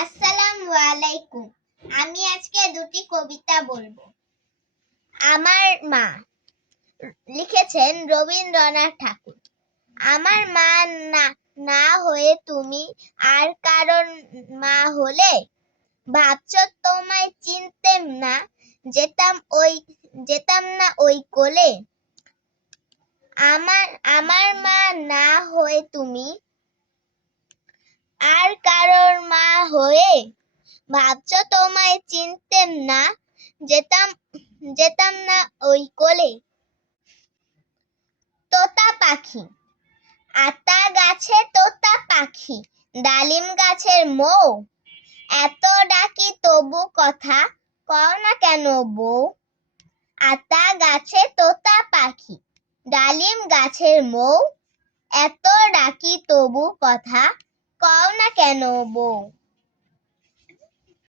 আসসালামু আলাইকুম। আমি আজকে দুটি কবিতা বলবো। আমার মা, লিখেছেন রবীন্দ্রনাথ ঠাকুর। আমার মা না হয়ে তুমি আর কারণ মা হলে, ভাবছো তোমায় চিনতেম না, যেতাম না ওই কোলে। আমার মা না হয়ে তুমি আর কারোর মা হয়ে, ভাবছো তোমায় চিনতেম না, যেতাম না ওই কোলে। তোতা পাখি, আতা গাছে তোতা পাখি, ডালিম গাছের মৌ, এত ডাকি তবু কথা কও না কেন বউ। আতা গাছে তোতা পাখি, ডালিম গাছের মৌ, এত ডাকি তবু কথা কও না কেন বউ।